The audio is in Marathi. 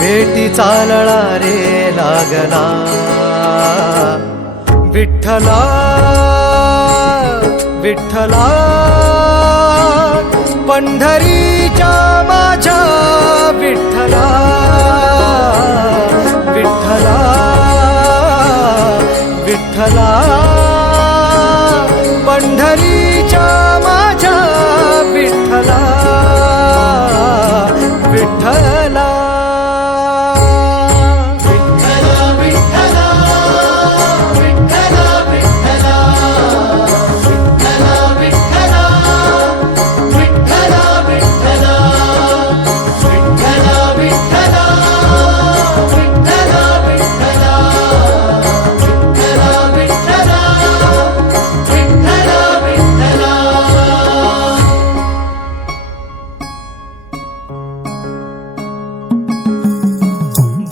भेटी चालळा रे लागला. विठ्ठला विठ्ठला पंढरीच्या माझ्या विठ्ठला विठ्ठला विठ्ठला पंढरीच्या माझ्या विठ्ठला विठ्ठला.